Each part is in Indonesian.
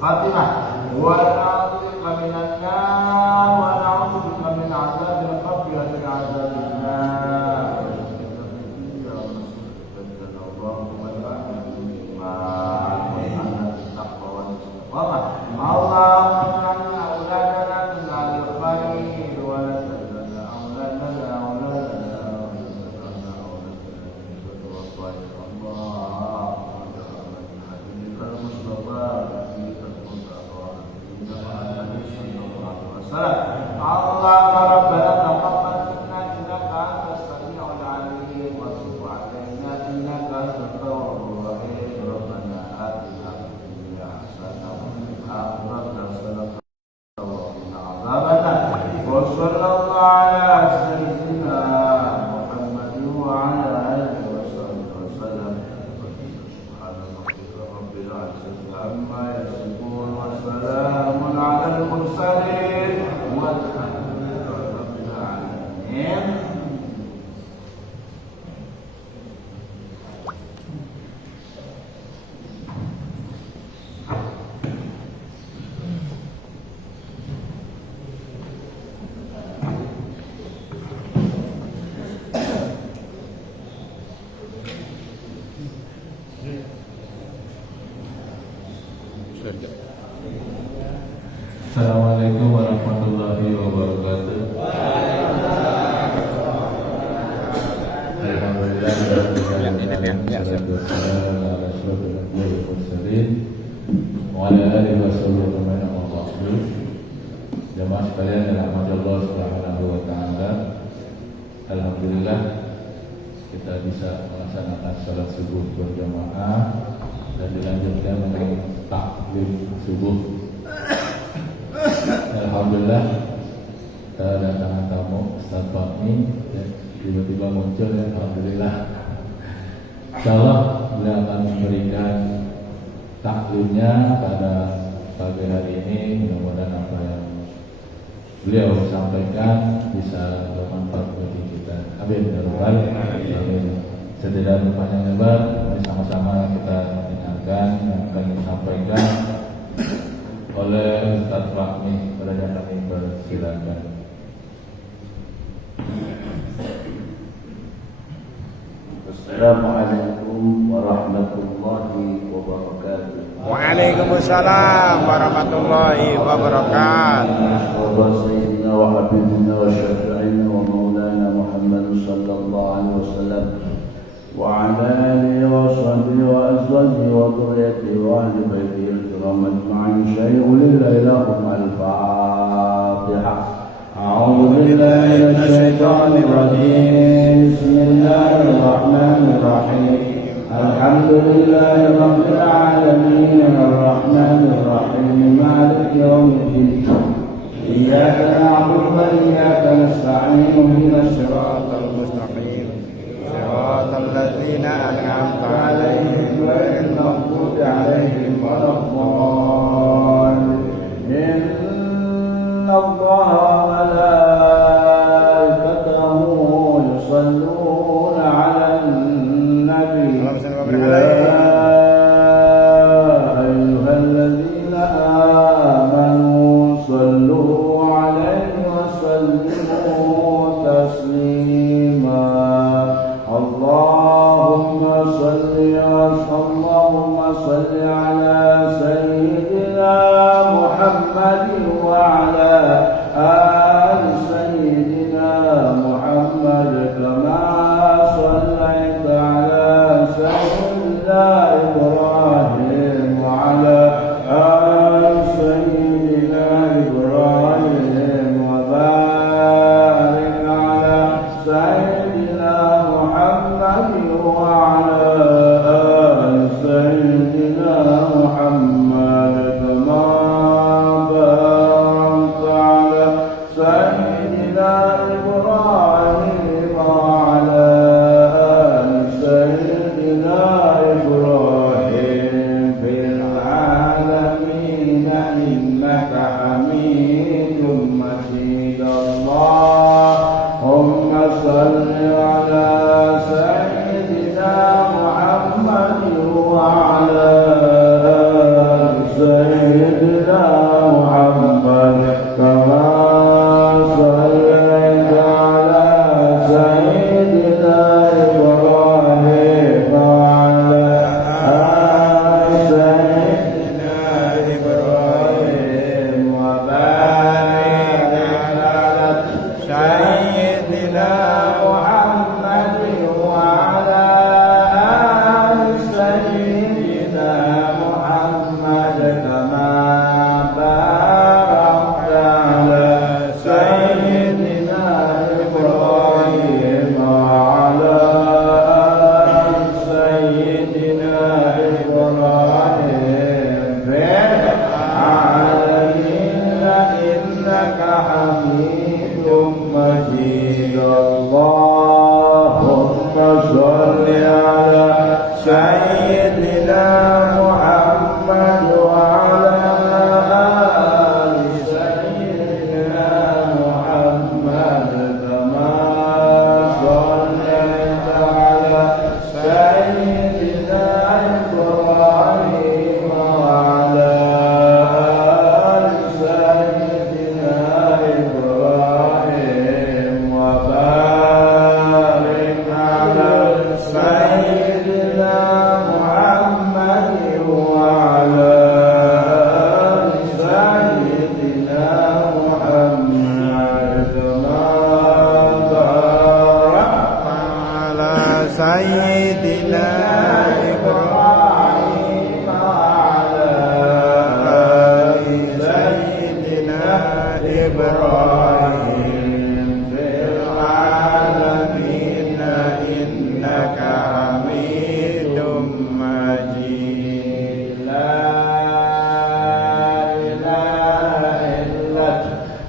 Khatimah wa na'udzubika minan nar wa na'udzubika min 'adzabil qabri wa min 'adzabil nar. Allahumma ja'alna minal iman wa ja'alna taqwa wa istiqamah. Allahumma inna auladana min al-khair wa la taj'alna auladana اللهم ربنا تقبل منا انك انت السميع العليم وتب علينا انك انت التواب الرحيم ربنا اتنا في الدنيا حسنه وفي الاخره حسنه وقنا عذاب النار وصلى الله على سيدنا محمد وعلى اله وصحبه وسلم سبحان ربك رب العزه عما يصفون وسلام على المرسلين والحمد لله رب العالمين. Assalamualaikum warahmatullahi wabarakatuh. Alhamdulillah jemaah sekalian yang dirahmati Allah Subhanahu wa taala. Alhamdulillah kita bisa melaksanakan salat subuh berjamaah dan dilanjutkan dengan takbir subuh. Alhamdulillah kedatangan tamu Ustaz Fahmi tiba-tiba muncul ya, alhamdulillah. Insyaallah beliau akan memberikan taklimnya pada pagi hari ini. Mudah-mudahan apa yang beliau sampaikan bisa bermanfaat bagi kita. Amin ya rabbal alamin. Tidak berpanjang lebar, mari sama-sama kita dengarkan yang akan disampaikan oleh Ustaz Fahmi. Pada kami persilakan. Assalamualaikum warahmatullahi wabarakatuh. Waalaikumsalam warahmatullahi wabarakatuh. Wa sayyidina wa habibina wa syafi'ina wa maulana Muhammad sallallahu alaihi wasallam wa ala alihi wa sahbihi wa azwajihi wa dhurriyyatihi wa ahli baitihi al-kiram ajma'in. Syai'un lillahi lahum al-Fatihah. A'udzu billahi minasy syaithanir rajim. Bismillahirrahmanirrahim. Alhamdulillahi rabbil alamin arrahmanir rahim maliki yaumiddin. Iyyaka na'budu wa iyyaka nasta'in ihdinas siratal mustaqim siratal ladzina an'amta 'alaihim ghairil maghdubi 'alaihim waladdallin. Inna Allaha wa malaikatahu yusalluna 'alan nabi. Allahumma salli صل على سيدنا محمد وعلى آل سيدنا محمد كما صليت على سيدنا إبراهيم وعلى آل سيدنا إبراهيم وبارك على سيدنا محمد وعلى آل سيدنا محمد كما باركت على سيدنا إبراهيم وعلى آل سيدنا إبراهيم في العالمين إنك حميد مجيد اللهم صل على سيدنا محمد وعلى آل سيدنا محمد كما صليت على سيدنا إبراهيم وعلى آل سيدنا إبراهيم وبارك على سيدنا محمد وعلى آل سيدنا محمد كما باركت على سيدنا إبراهيم وعلى آل سيدنا إبراهيم في العالمين إنك حميد مجيد لا إله إلا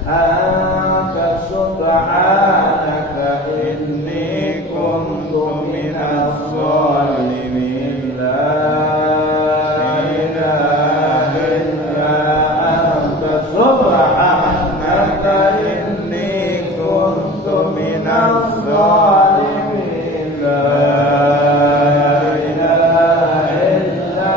أنت سبحانك إني كنت من الظالمين لا إله إلا أنت سبحانك إني كنت من الظالمين لا إله إلا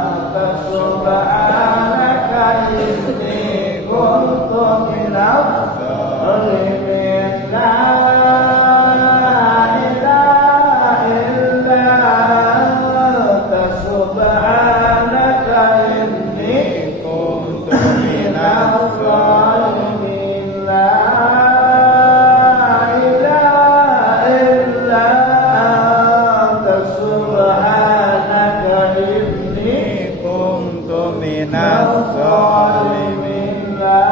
أنت سبحانك إني كنت من الظالمين لا إله إلا أنت سبحانك إني كنت من الظالمين لا إله إلا أنت سبحانك إني كنت من الظالمين لا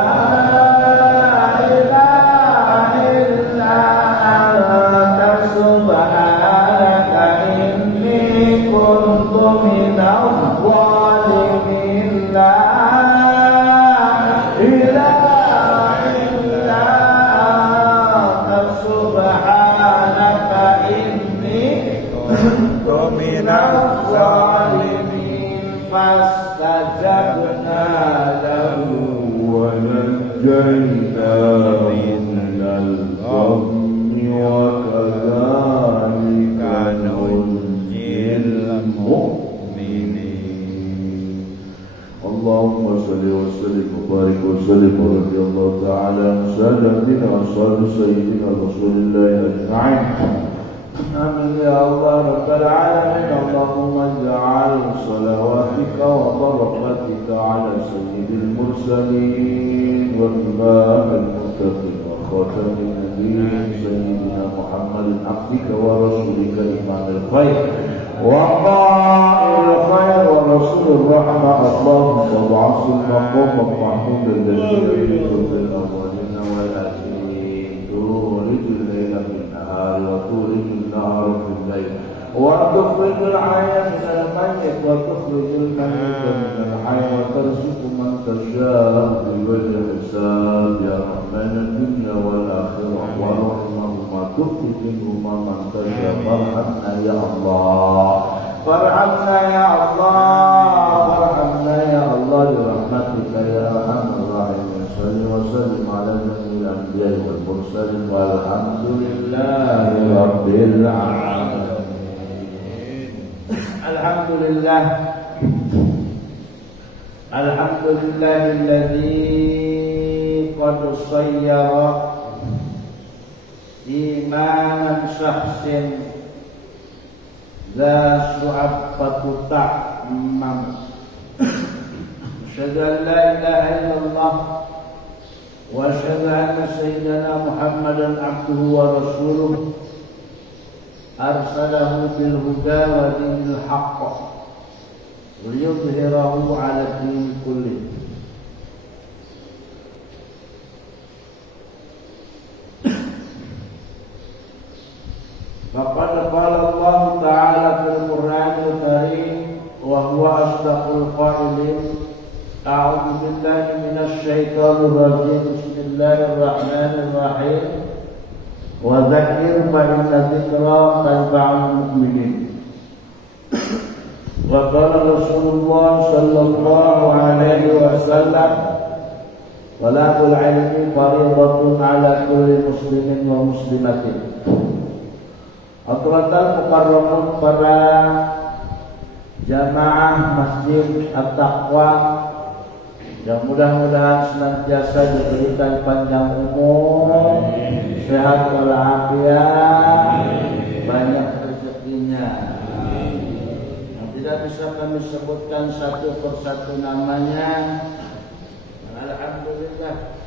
إله إلا أنت سبحانك إني كنت من الظالمين لا إله إلا أنت سبحانك إني كنت من الظالمين فاستجبنا له ونجيناه من الغم وكذلك ننجي المؤمنين اللهم صل وسلم وبارك وسلم ورضي الله تعالى عن سادتنا واصحاب سيدنا رسول الله اجمعين آمين يا الله رب العالمين اللهم اجعل صلواتك وبركاتك على سيد المرسلين وإمام المتقين وخاتم النبيين سيدنا محمد عبدك ورسولك إمام الخير وقائل الخير ورسول الرحمة اللهم ابعث المقام المحمود الذي يليق بالأولين والآخرين تولج الليل في النهار وتولج النهار في الليل وتخرج الحي من الميت وتخرج الميت من الحي وترزق من تشاء بغير حساب يا رحمن الدنيا والآخرة ورحمهما تخرج منهما من تشاء فارحمنا يا الله فارحمنا يا الله فارحمنا يا الله برحمتك يا أرحم الراحمين صل وسلم على جميع الأنبياء والمرسلين والحمد لله رب العالمين. الحمد لله الذي قد صير إيمان شخص ذا شعب فتتعمم. أشهد أن لا إله إلا الله وأشهد أن سيدنا محمدا عبده ورسوله أرسله بالهدى ودين الحق ليظهره على الدين كله. فقد قال الله تعالى في القرآن الكريم وهو أصدق القائلين: أعوذ بالله من الشيطان الرجيم. بسم الله الرحمن الرحيم. وذكر فإن الذكرى تنفع المؤمنين. وقال رسول الله صلى الله عليه وسلم: طلب العلم فريضة على كل مسلم ومسلمة. Hadratul Mukarramun, para jamaah Masjid At-Taqwa yang mudah-mudahan senantiasa diberikan panjang umur, sehat walafiat, banyak rezekinya. Yang tidak bisa kami sebutkan satu persatu namanya. Alhamdulillah,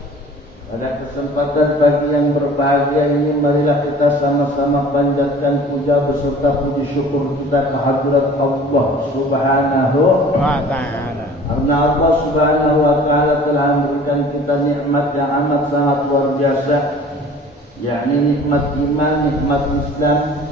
pada kesempatan pagi yang berbahagia ini, marilah kita sama-sama panjatkan puja beserta puji syukur kita kehadirat Allah Subhanahu wa ta'ala. Karena Allah Subhanahu wa ta'ala telah memberikan kita nikmat yang amat sangat luar biasa, yakni nikmat iman, nikmat Islam,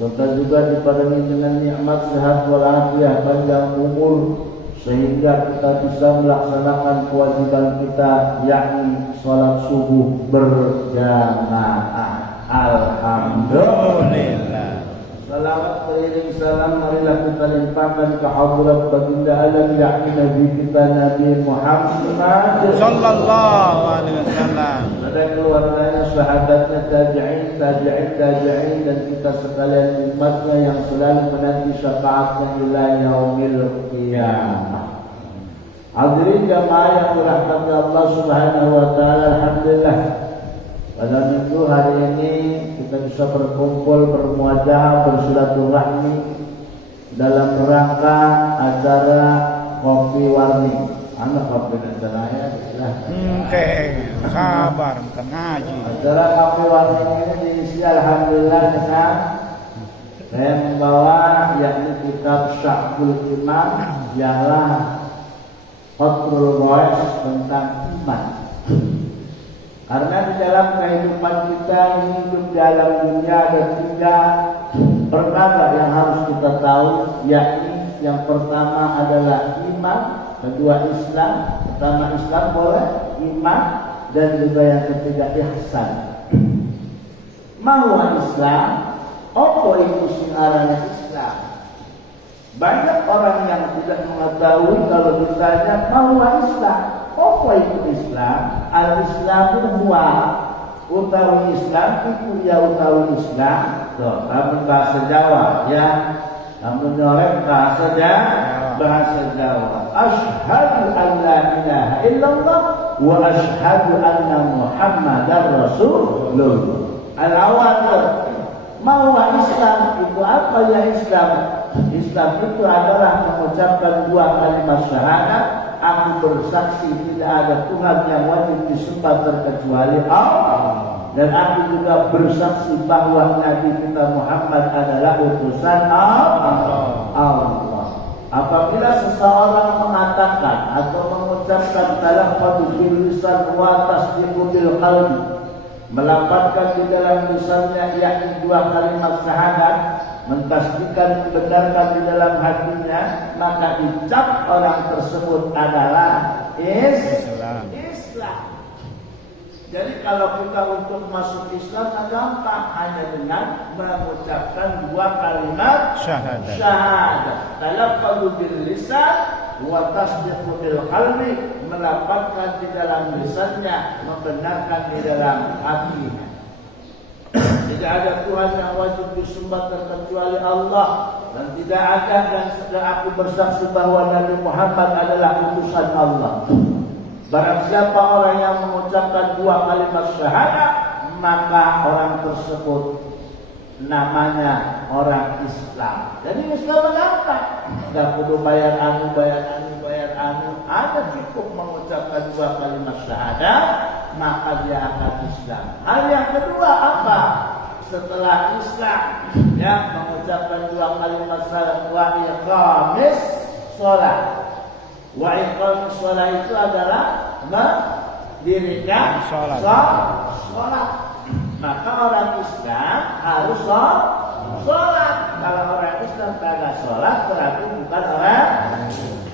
serta juga dibarengi dengan nikmat sehat walafiat, panjang umur, sehingga kita bisa melaksanakan kewajiban kita, yakni sholat subuh berjamaah. Alhamdulillah. Salawat beriring salam marilah kita limpahkan ke hadirat baginda alam, yakni Nabi kita Nabi Muhammad sallallahu alaihi wasallam, pada keluarganya, sahabatnya, tabi'in, dan kita sekalian umatnya yang selalu menanti syafaatnya ila yaumil qiyamah. Hadirin jamaah yang dirahmati Allah Subhanahu wa ta'ala, alhamdulillah, pada minggu hari ini kita bisa berkumpul, bermuajah, bersilaturahmi dalam rangka acara kopi warni. Anak kopi acaranya, oke, sabar, ngaji. Acara kopi warni ini diisi alhamdulillah dengan saya membawa yakni kitab Syahbul Iman, ialah Qatrul Ghais tentang iman. Karena di dalam kehidupan kita hidup di alam dunia ada 3 perkara yang harus kita tahu, yakni yang pertama adalah iman, kedua Islam, pertama Islam boleh, iman, dan juga yang ketiga ihsan. Mau Islam, apa itu sinaranya Islam? Banyak orang yang tidak mengetahui kalau ditanya mau Islam, apa itu Islam? Al-Islamu huwa, utawi Islam itu ya utawi Islam. Tuh, namun bahasa Jawa ya, namun nyorek bahasa Jawa. Asyhadu an la ilaha illallah wa asyhadu anna Muhammadar Rasulullah. Al-awal mau Islam itu apa ya Islam? Islam itu adalah mengucapkan 2 kalimat syahadat. Aku bersaksi tidak ada Tuhan yang wajib disembah terkecuali Allah, dan aku juga bersaksi bahwa Nabi kita Muhammad adalah utusan Allah. Apabila seseorang mengatakan atau mengucapkan talaffuz bil lisan wa tasdiqu bil qalbi, melafazkan di dalam lisannya yakni 2 kalimat syahadat, mentasdiqkan, membenarkan di dalam hatinya, maka ucap orang tersebut adalah Islam. Jadi kalau kita untuk masuk Islam gampang, hanya dengan mengucapkan 2 kalimat syahadat. Talaffuz bil lisan wa tasdiqu bil qalbi, melapatkan di dalam lisannya, membenarkan di dalam hatinya. Tidak ada Tuhan yang wajib disembah terkecuali Allah, dan tidak ada, dan sedang aku bersaksi bahwa Nabi Muhammad adalah utusan Allah. Barang siapa orang yang mengucapkan dua kalimat syahadat, maka orang tersebut namanya orang Islam. Jadi Islam apa? Tidak perlu bayar anu. Ada cukup mengucapkan dua kalimat syahadat, maka dia akan Islam. Hal yang kedua apa? Setelah Islam, ya, mengucapkan dua kalimat syahadat, wa iqamis shalah. Wa iqamis shalah itu adalah mendirikan sholat. Maka orang Islam harus sholat. Kalau orang Islam tidak sholat, berarti bukan orang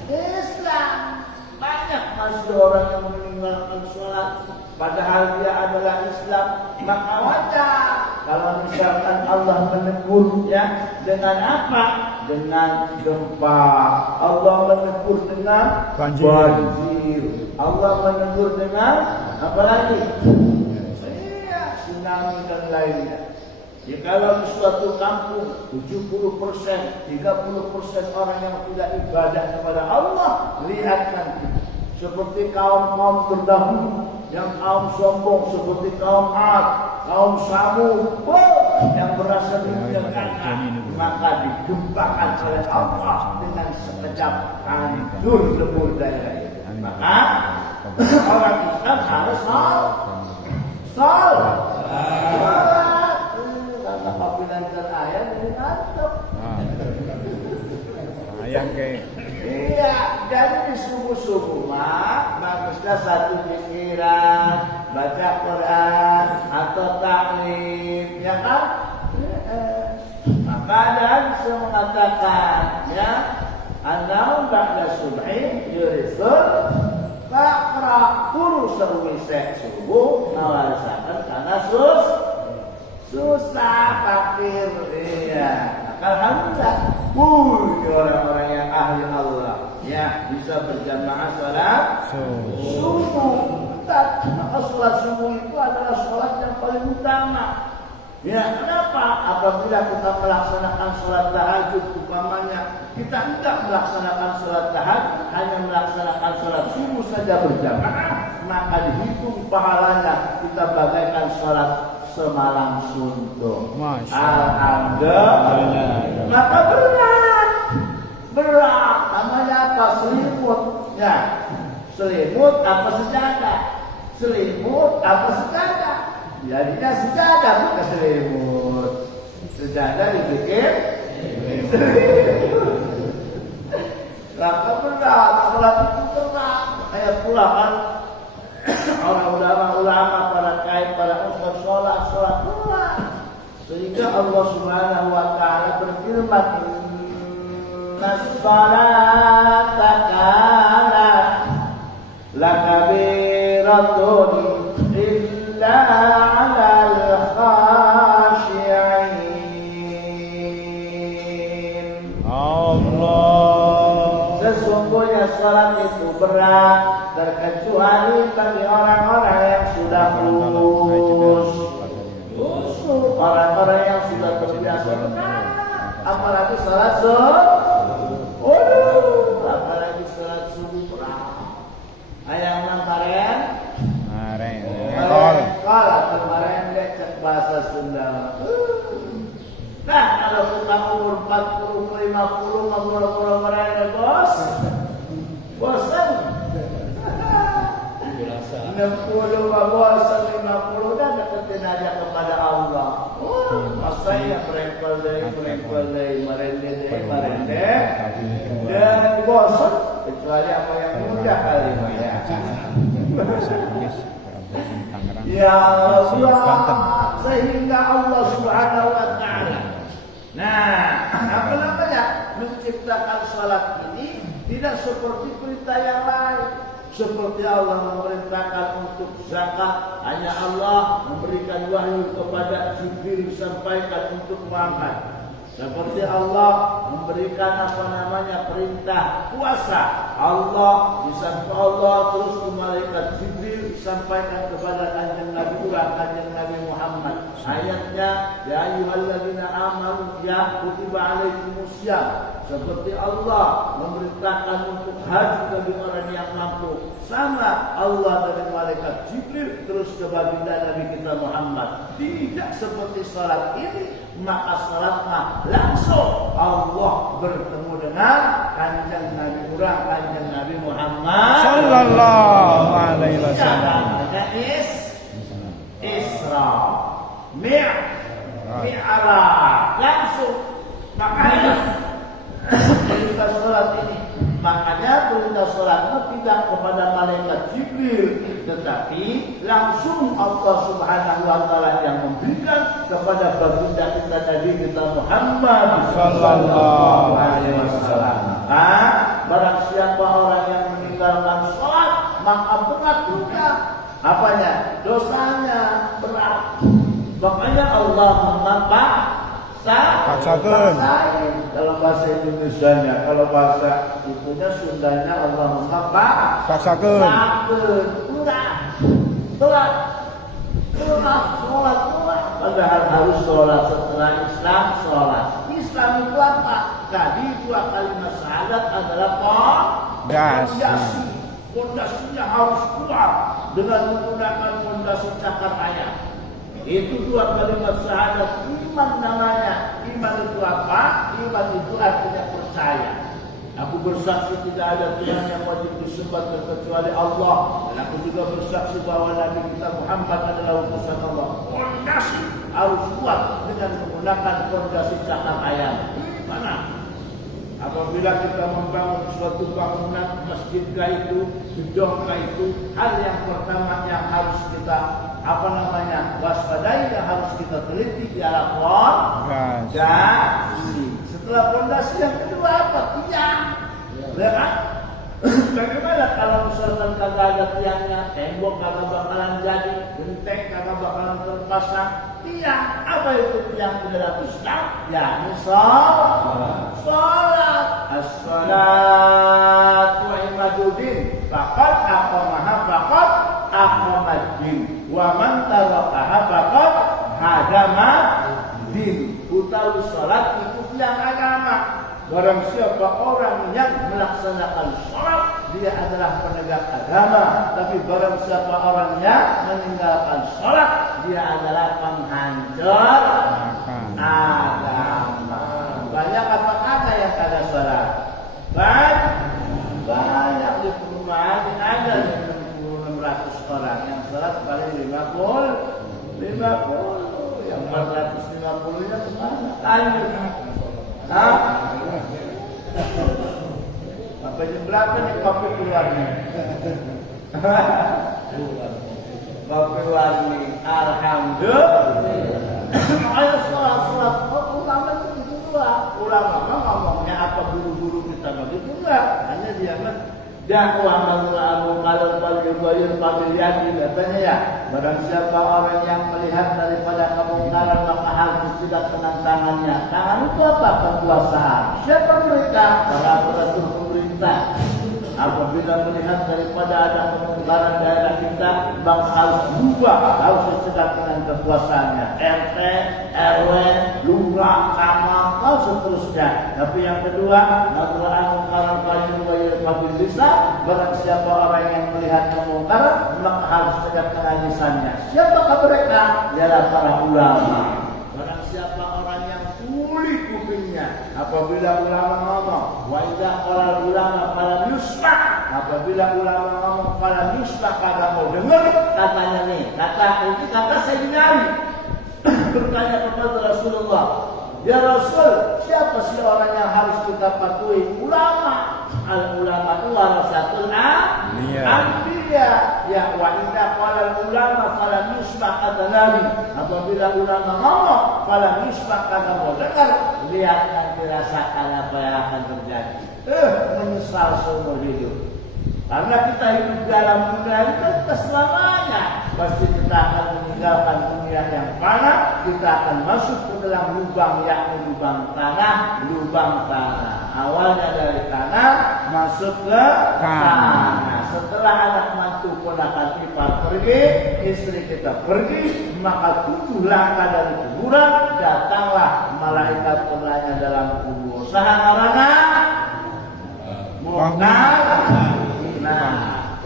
Islam. Banyak masih orang yang meninggalkan sholat, padahal dia adalah Islam. Maka wajar kalau misalkan Allah menegur, ya, dengan apa? Dengan gempa. Allah menegur dengan banjir. Allah menegur dengan apa lagi? Tsunami dan lainnya. Ya, kalau di suatu kampung 70%, 30% orang yang tidak ibadah kepada Allah, lihat nanti seperti kaum terdahulu, yang kaum sombong seperti kaum Ad, kaum Samud, yang berasal dari neraka, maka digempakan oleh Allah dengan sekejap hancur lebur daerah itu. Maka orang Islam harus sholat. Karena apabila ayat ini ngantuk. Ayam kayak. Iya, jadi di subuh-subuh mah bagusnya satu pikiran, baca Quran atau taklim, ya kan? Maka ada bisa mengatakan, ya, annaum ba'da subhi yurisul fakra kuru sewisek subuh nawarasakan karena susah fakir. Iya, alhamdulillah. Orang-orang yang ahli Allah, ya, bisa berjamaah sholat subuh. Maka sholat subuh itu adalah sholat yang paling utama. Ya, kenapa? Apabila kita melaksanakan sholat tahajud, umpamanya kita tidak melaksanakan sholat tahajud, hanya melaksanakan sholat subuh saja berjamaah, maka dihitung pahalanya kita bagaikan sholat semalam suntuk. Alhamdulillah. Maka berat. Namanya apa? Selimut. Ya, selimut apa sejadah? Selimut apa sejadah? Jadinya sejadah bukan selimut. Sejadah dibikin selimut. Maka berat. Sholat itu berat. Kayak pula kan orang ulama para kiai, para ustaz sholat berat. Sehingga Allah Subhanahu wa taala berfirman, "As-salata kanat lakabiratun illa 'alal khashi'in." Allah. Sesungguhnya salat itu berat terkecuali bagi orang-orang yang sudah khusyuk. Orang-orang yang sudah terbiasa berat, apalagi salat apalagi salat subuh berat. Ayam kemarin kemarin cek bahasa Sunda. Nah, kalau kita umur 40, 50 ngobrol-ngobrol mereka bos, bosan. 60 bosan, 50 dah deketin aja kepada Allah. Masanya merengkel, merende, dan bosan. Kecuali apa yang mudah kali ya. Ya Allah, sehingga Allah Subhanahu wa taala. Nah, apa namanya? Menciptakan salat ini tidak seperti perintah yang lain. Seperti Allah memerintahkan untuk zakat, hanya Allah memberikan wahyu kepada Jibril sampaikan untuk Muhammad. Seperti Allah memberikan apa namanya perintah puasa, Allah disampaikan Allah terus ke malaikat Jibril sampaikan kepada kanjeng Nabi kanjeng Nabi Muhammad. Ayatnya ya ayyuhalladzina amanu ya kutiba alaikumusiyam. Seperti Allah memerintahkan untuk haji bagi orang yang mampu, sama Allah dari malaikat Jibril terus ke baginda Nabi kita Muhammad. Tidak seperti salat ini, maka salatnya langsung Allah bertemu dengan kanjeng Nabi kanjeng Nabi Muhammad Sallallahu alaihi wasallam. Namanya Isra, Mi'raj, langsung. Makanya perintah sholat ini, makanya perintah sholatnya tidak kepada malaikat Jibril, tetapi langsung Allah Subhanahu wa Ta'ala yang memberikan kepada baginda kita Nabi kita Muhammad Sallallahu alaihi wasallam. Barang siapa orang yang meninggalkan sholat, maka berat juga apanya? Dosanya berat. Makanya Allah Paksakan. kalau bahasa Indonesianya, kalau bahasa itunya Sundanya Allah Paksakan. Sholat. Padahal harus sholat setelah Islam sholat. Islam itu apa? Tadi dua kalimat syahadat adalah fondasi. Fondasinya harus kuat dengan menggunakan fondasi cakar ayam. Itu dua kalimat syahadat iman namanya. Iman itu apa? Iman itu artinya percaya. Aku bersaksi tidak ada Tuhan yang wajib disembah kecuali Allah. Dan aku juga bersaksi bahwa Nabi kita Muhammad adalah utusan Allah. Fondasi harus kuat dengan menggunakan fondasi cakar ayam. Mana? Apabila kita membangun suatu bangunan, masjid itu, gedung itu, hal yang pertama yang harus kita waspadai, yang harus kita teliti ialah fondasi. Setelah fondasi yang kedua apa? Tiang. Ya kan? Bagaimana kalau misalkan kagak ada tiangnya, tembok kagak bakalan jadi, genteng kagak bakalan terpasang. Tiang, apa itu tiang di dalam Islam? Ya, sholat. As-sholatu imaduddin. Faqad aqamaddin. Wa man tarakaha faqad hadama din. Utawi sholat itu tiang agama. Barang siapa orang yang melaksanakan sholat, dia adalah penegak agama. Tapi barang siapa orang yang meninggalkan sholat, dia adalah penghancur agama. Banyak apa kata yang kagak sholat? Banyak di perumahan ada 600 orang yang sholat paling 50. Yang 450-nya kemana? Lanjut. Sampai jam berapa nih kopi keluarnya? Kopi warni, alhamdulillah. Ayo sholat. Ulama itu dua. Ulama ngomongnya apa buru-buru kita begitu enggak? Hanya dia dakwah manu'amu kalau bal-yubayir pabiliyati katanya ya. Barang siapa orang yang melihat daripada kemungkaran maka harus tidak dengan tangannya. Tangan itu apa? Kekuasaan. Siapa mereka? Para aparatur pemerintah. Apabila melihat daripada ada kemungkaran daerah kita, maka harus berubah, harus dicegah dengan kekuasaannya. RT, RW, lurah, camat, dan seterusnya. Tapi yang kedua, nadra'an mungkaran fayubayir bisa. Barang siapa orang yang melihat kemungkaran, maka harus cegah dengan lisannya. Siapakah mereka? Ialah para ulama. Barang siapa orang yang tuli kupingnya, apabila ulama ngomong, wa idza qala ulama fala yusma. Apabila ulama ngomong fala yusma, kagak mau dengar katanya nih. Kata Sayyidina Ali bertanya kepada Rasulullah, ya Rasul, siapa sih orang yang harus kita patuhi? Ulama. Al-ulama itu warasatul anbiya. Ya wa idza qala ulama fala yusma kata Nabi. Apabila ulama ngomong fala yusma kata mau dengar, lihat nanti rasakan apa yang akan terjadi. Menyesal seumur hidup. Karena kita hidup dalam dunia ini kan selamanya. Pasti kita akan meninggalkan dunia yang fana. Kita akan masuk ke dalam lubang, yakni lubang tanah. awalnya dari kanan masuk ke kanan. Nah, setelah anak mantu ponakan ipar pergi, istri kita pergi, maka 7 langkah dari kuburan datanglah malaikat penanya dalam kubur. Saha ngaranna? Munkar. Nah,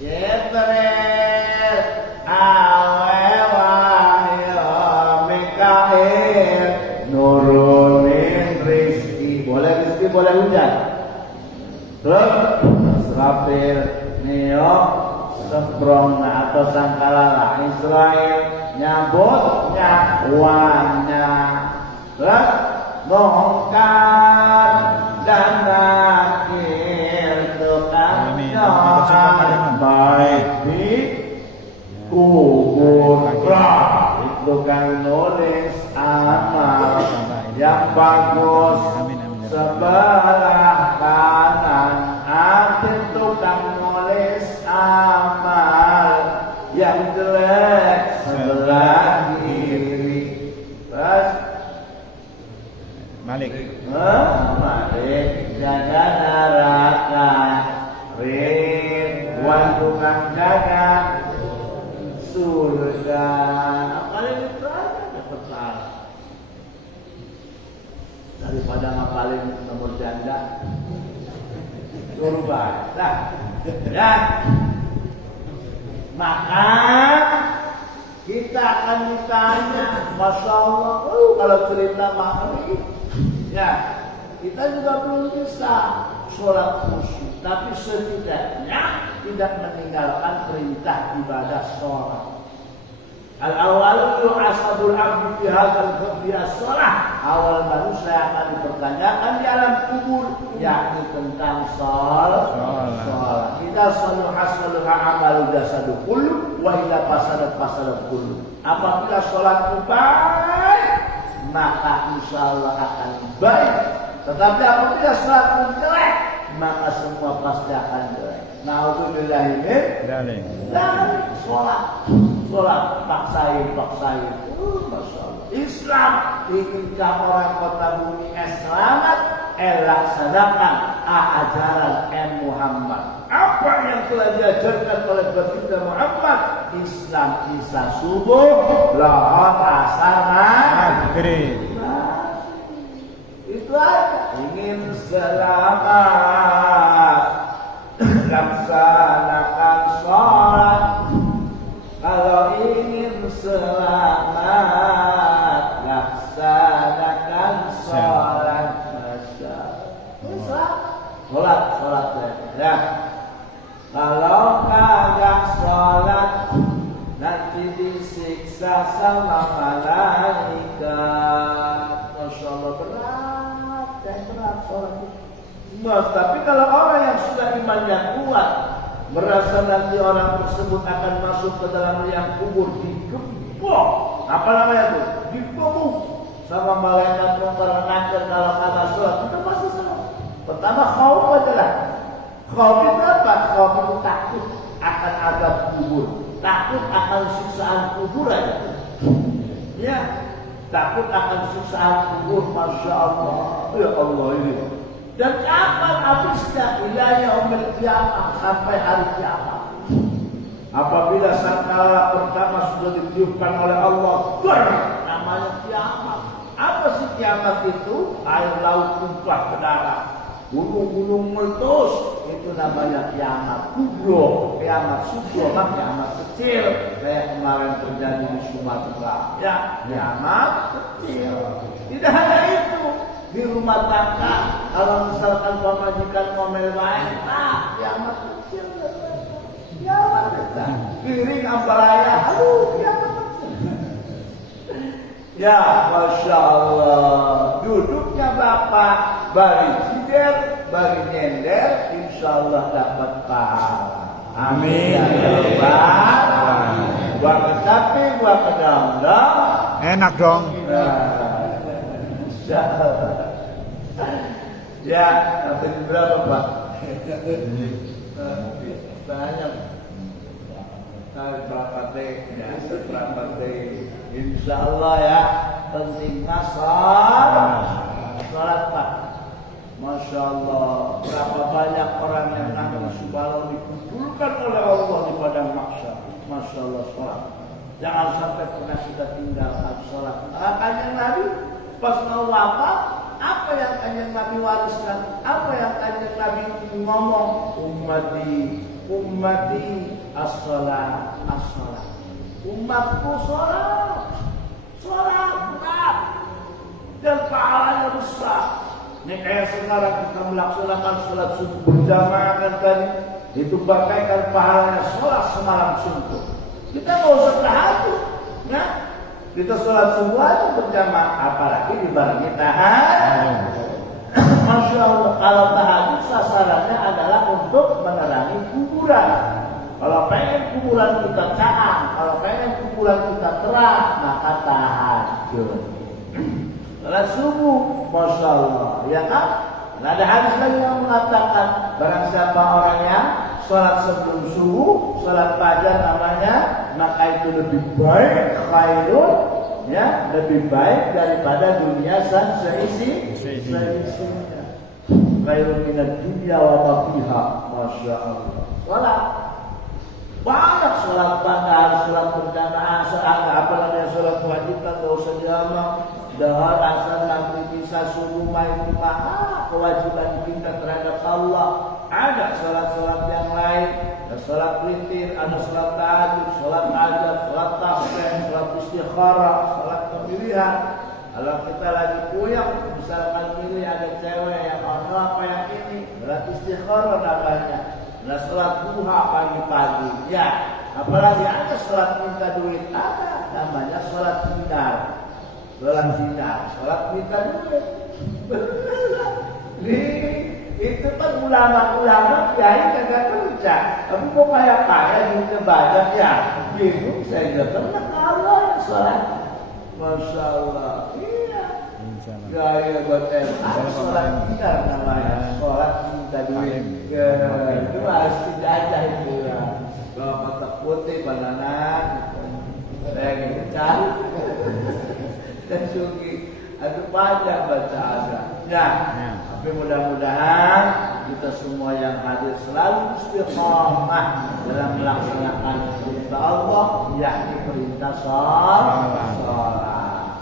Jibril, awe wahyu Mikail, nurunin rizki. Boleh rizki, boleh hujan. Terus Israfil, Neo, Semprong atau Sangkalala, Israel nyabut nyakwanya. Terus Munkar dan Nakir tukang nyohan baik di kubur. Itu kan nulis amal yang bagus sebelah kanan, hati tukang nulis amal yang jelek sebelah kiri. Terus Malik. Malik jaga neraka, Ridwan tukang jaga surga. Apalagi itu aja dapat pahala daripada ngapalin nomor janda surga. Nah, ya. Maka kita akan ditanya, Masya Allah, kalau cerita makhluk, ya, kita juga belum bisa sholat khusyuk, tapi setidaknya tidak meninggalkan perintah ibadah sholat. Al-awwalu yuhasabul abdi fi hadzal qabri as-shalah. Awal manusia akan dipertanyakan di alam kubur, yakni tentang sholat. Kita selalu hasaluha amalu jasadu kullu wa idza fasadat kullu. Apabila sholat baik, maka insyaallah akan baik. Tetapi apabila sholat jelek, maka semua pasti akan jelek. Na'udzubillahi min dzalik. Sholat paksain. Masya Allah. Islam inginkan orang kota bumi selamat, laksanakan ajaran Muhammad. Apa yang telah diajarkan oleh baginda Muhammad? Islam isa subuh, lohor, asar, maghrib. Itu aja. Ingin selamat, laksanakan sholat. Kalau ingin selamat, laksanakan sholat. Sholat ya. Kalau kagak sholat, nanti disiksa sama malaikat. Masya Allah, berat sholat. Tapi kalau orang yang sudah imannya kuat, merasa nanti orang tersebut akan masuk ke dalam liang kubur, digembok. Apa namanya itu? Digembok sama malaikat memperkenalkan kalau kata sholat. Itu pasti sholat. Pertama khauf adalah, khauf itu apa? Khauf itu takut akan azab kubur, takut akan siksaan kubur aja. Ya, takut akan siksaan kubur. Masya Allah, ya Allah ini. Dan kapan habisnya? Ila yaumil qiyamah, sampai hari kiamat. Apabila sangkala pertama sudah ditiupkan oleh Allah, namanya kiamat. Apa sih kiamat itu? Air laut tumpah ke darat, gunung-gunung meletus, itu namanya kiamat kubro. Kiamat subro, kiamat kecil, kayak kemarin terjadi di Sumatera. Ya, kiamat kecil. Tidak hanya itu, di rumah tangga, kalau misalkan pemajikan ngomel baik, kiamat kecil. Kiamat kecil. Piring ambalaya, kiamat kecil. Ya, Masya Allah. Duduknya Bapak, bari cider, bari nyender, insya Allah dapat pahala. Amin. Gua kecapi, gua kedang-dang. Enak dong. Ya, sampai berapa Pak? Banyak. Berapa teh? Insya Allah ya. Penting sholat Pak. Masya Allah, berapa banyak orang yang nanti subhanallah dikumpulkan oleh Allah di padang mahsyar. Masya Allah, sholat. Jangan sampai pernah kita tinggalkan sholat. Kanjeng Nabi pas mau wafat, apa yang kanjeng Nabi wariskan? Apa yang kanjeng Nabi ngomong? Ummati as-sholat, as-sholat. Umatku sholat, sholat, dan pahalanya besar. Ini kayak sekarang kita melaksanakan sholat subuh berjamaah kan tadi, itu bagaikan pahalanya sholat semalam suntuk. Kita nggak usah tahajud, ya. Kita sholat subuh aja berjamaah, apalagi dibarengi tahajud. Masya Allah, kalau tahajud sasarannya adalah untuk menerangi kuburan. Kalau pengen kuburan kita cahang, kalau pengen kuburan kita terang, maka tahajud. Salat subuh, Masya Allah, ya kan? Nah, ada hadis lagi yang mengatakan barang siapa orang yang sholat sebelum subuh, sholat fajar namanya, maka itu lebih baik, khairun, ya, lebih baik daripada dunia dan seisinya. Khairun minad dunya wa ma fiha, Masya Allah. Sholat banyak, sholat bandar, sholat berjamaah, apa namanya sholat wajib kan gak usah diamal. Dahar asal nanti bisa subuh main lima, kewajiban kita terhadap Allah. Ada sholat-sholat yang lain, ada sholat witir, ada sholat tahajud, sholat hajat, sholat tasbih, sholat istikharah, sholat pemilihan. Kalau kita lagi puyeng, misalkan pilih ada cewek yang apa yang ini, sholat istikharah namanya. Ada sholat duha pagi-pagi, ya. Apalagi ada sholat minta duit, ada namanya sholat dinar. Sholat dinar, sholat minta duit. Itu kan ulama-ulama kiai kagak kerja, tapi kok kaya duitnya banyak ya. Bingung saya nggak pernah kalau yang sholat. Masya Allah, iya. Gaya buat sholat dinar namanya, sholat minta duit. Itu harus dijajah itu ya. Kalau kotak putih bananan, saya ingin cari. Dan sugi, itu panjang bacaannya. Ya, tapi mudah-mudahan kita semua yang hadir selalu istiqomah dalam melaksanakan perintah Allah, yakni perintah sholat.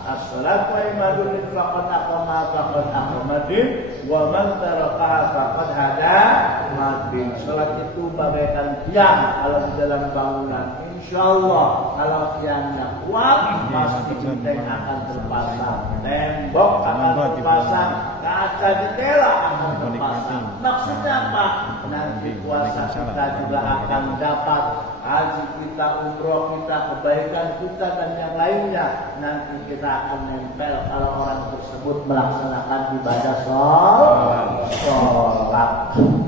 As-salatu imadun faqad aqamadin wa man tarakaha faqad hadamadin. Salat itu bagaikan tiang kalau di dalam bangunan. Insyaallah kalau tiangnya kuat pasti genteng akan terpasang, tembok akan terpasang, kaca jendela akan terpasang. Maksudnya apa? Nanti puasa kita juga akan dapat, haji kita, umroh kita, kebaikan kita dan yang lainnya. Nanti kita akan nempel kalau orang tersebut melaksanakan ibadah sholat.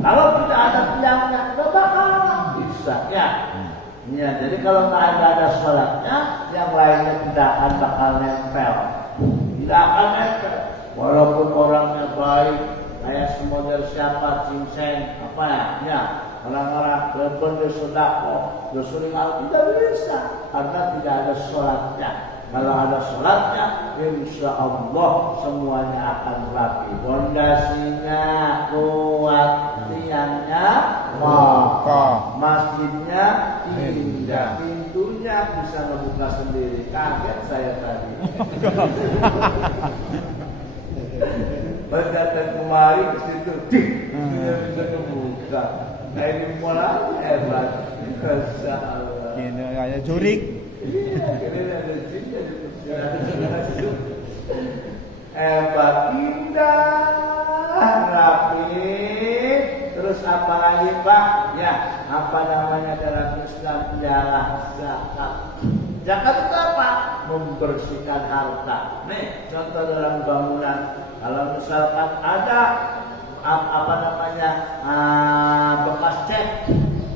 Kalau tidak ada tiangnya, tidak bakal bisa ya. Ya, jadi kalau nggak ada sholatnya, yang lainnya tidak akan bakal nempel. Tidak akan nempel. Walaupun orangnya baik, kayak semodel siapa, cinceng, apa ya, orang-orang berbeda sedekah, bersuling tidak bisa karena tidak ada sholatnya. Kalau ada sholatnya, insya Allah semuanya akan rapi. Pondasinya kuat, tiangnya kokoh, masjidnya indah, pintunya bisa membuka sendiri. Kaget saya tadi. Berdatang kemari ke situ, bisa membuka. Nah ini mulai hebat. Masya Allah. Ini kayak jurik. Ini ada jinnya di hebat, indah, rapi. Terus apa lagi Pak? Ya, apa namanya dalam Islam? Ialah zakat. Zakat itu apa? Membersihkan harta. Nih, contoh dalam bangunan. Kalau misalkan ada apa namanya bekas cat,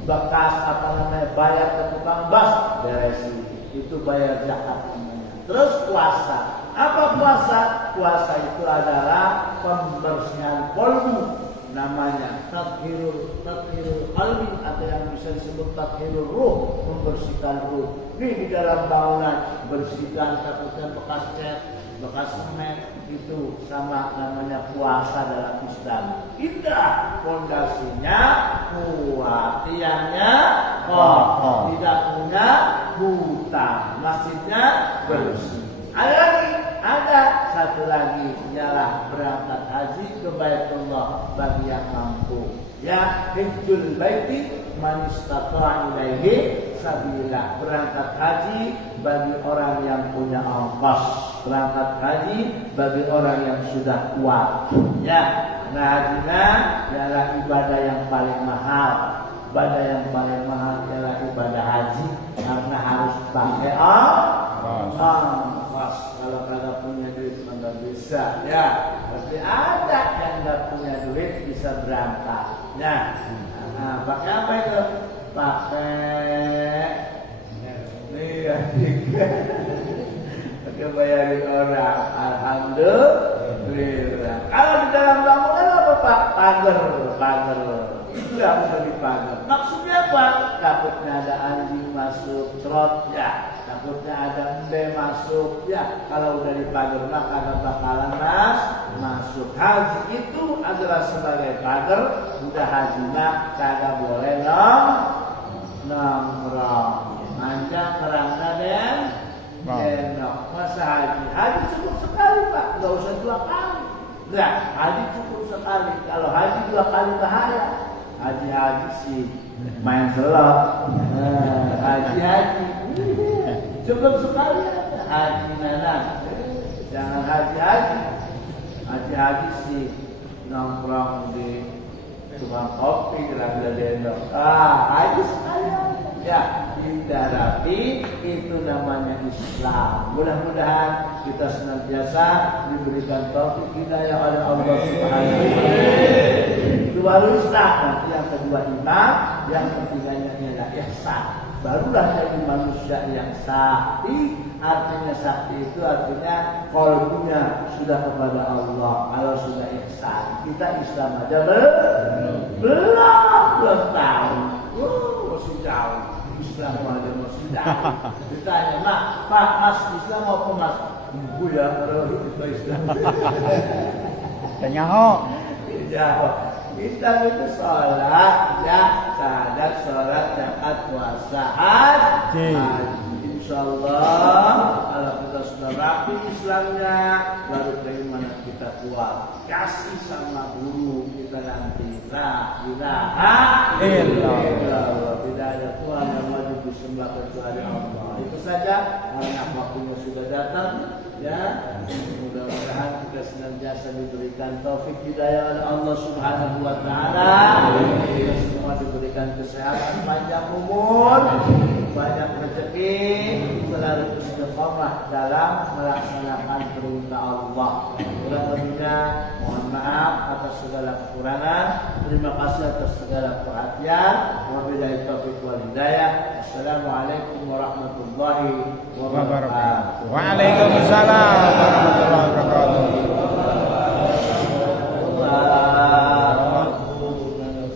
bekas apa namanya bayar ke tukang bas, beresin. Itu bayar zakat namanya. Terus puasa. Apa puasa? Puasa itu adalah pembersihan kolbu. namanya tathhirul qalbi atau yang bisa disebut tathhirul ruh, membersihkan ruh. Di dalam bangunan bersihkan, takutnya bekas cat, bekas semen, itu sama namanya puasa dalam Islam. Indah, fondasinya kuat, tiangnya kokoh, tidak punya hutang, masjidnya bersih. Ada lagi, ada satu lagi, ialah berangkat haji ke Baitullah bagi yang mampu. Ya, hajjul baiti man istata'a ilaihi sabila. Berangkat haji bagi orang yang punya ongkos. Berangkat haji bagi orang yang sudah kuat. Ya, karena hajinya ialah ibadah yang paling mahal. Ibadah yang paling mahal ialah ibadah haji, karena harus pakai ongkos. Kalau kagak punya duit nggak bisa, ya. Tapi ada yang nggak punya duit bisa berangkat. Ya, pakai apa itu? Pakai bayarin orang. Alhamdulillah. Kalau di dalam bangunan apa Pak? Pagar. Itu yang bisa dipagar. Maksudnya apa? Takutnya ada anjing masuk, trot ya. Takutnya ada embe masuk ya. Kalau udah dipagar maka gak bakalan masuk. Haji itu adalah sebagai pagar. Udah hajinya kagak boleh nongkrong. Manja kerangka dan enak. Masa haji cukup sekali Pak, nggak usah 2 kali. Nah, haji cukup sekali. Kalau haji 2 kali bahaya. Haji sih main selot. Haji cukup sekali aja. Haji nanan. Jangan haji sih nongkrong di tukang kopi gerak-gerak dendok. Haji sekali aja. Ya, indah rapi, itu namanya Islam. Mudah-mudahan kita senantiasa diberikan taufik hidayah oleh Allah Subhanahu wa taala. Itu baru Islam. Nanti yang kedua iman, yang ketiganya ialah ihsan. Barulah jadi manusia yang sakti. Artinya sakti itu artinya qalbunya sudah kepada Allah. Kalau sudah ihsan, kita Islam aja belum tahu. Masih jauh. Islam aja masih jauh. Ditanya, Pak, Mas Islam apa Mas? Ibu ya, kalau kita Islam. Tanya ho. Jawab. Islam itu sholat, ya, sadat, sholat, zakat, puasa, haji. Insyaallah kalau kita sudah rapi Islamnya, baru keimanan kita kuat. Kasih sama guru kita nanti. La ilaha illallah. Tidak ada Tuhan yang wajib disembah kecuali Allah. Itu saja, karena waktunya sudah datang. Ya, mudah-mudahan kita senantiasa diberikan taufik hidayah oleh Allah Subhanahu wa taala. Kita semua diberikan kesehatan, panjang umur, banyak rezeki, selalu istiqomah dalam melaksanakan perintah Allah. Kurang lebihnya mohon maaf atas segala kekurangan. Terima kasih atas segala perhatian. Wabillahi taufiq wal hidayah. Assalamualaikum warahmatullahi wabarakatuh. Waalaikumsalam warahmatullahi wabarakatuh.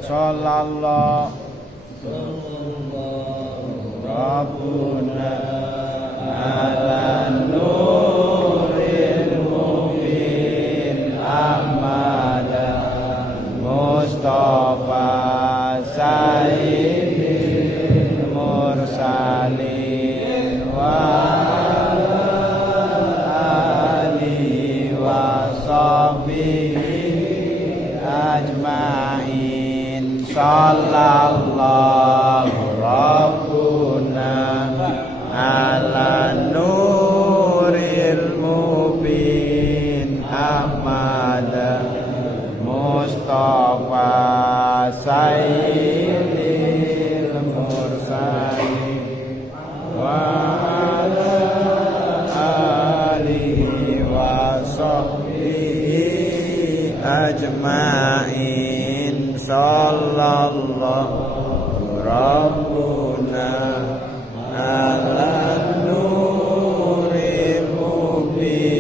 Sallallahu Rabbuna ala nuril mubin Ahmad Mustafa Sayyidil Mursalin wa alihi wa sahbihi ajma'in. Sallallahu Rabbuna ala nuril mubin Ahmad Mustafa Sayyidil Mursalin wa ala alihi wa sahbihi ajma'in. Sallallahu Rabbuna ala nuril mubin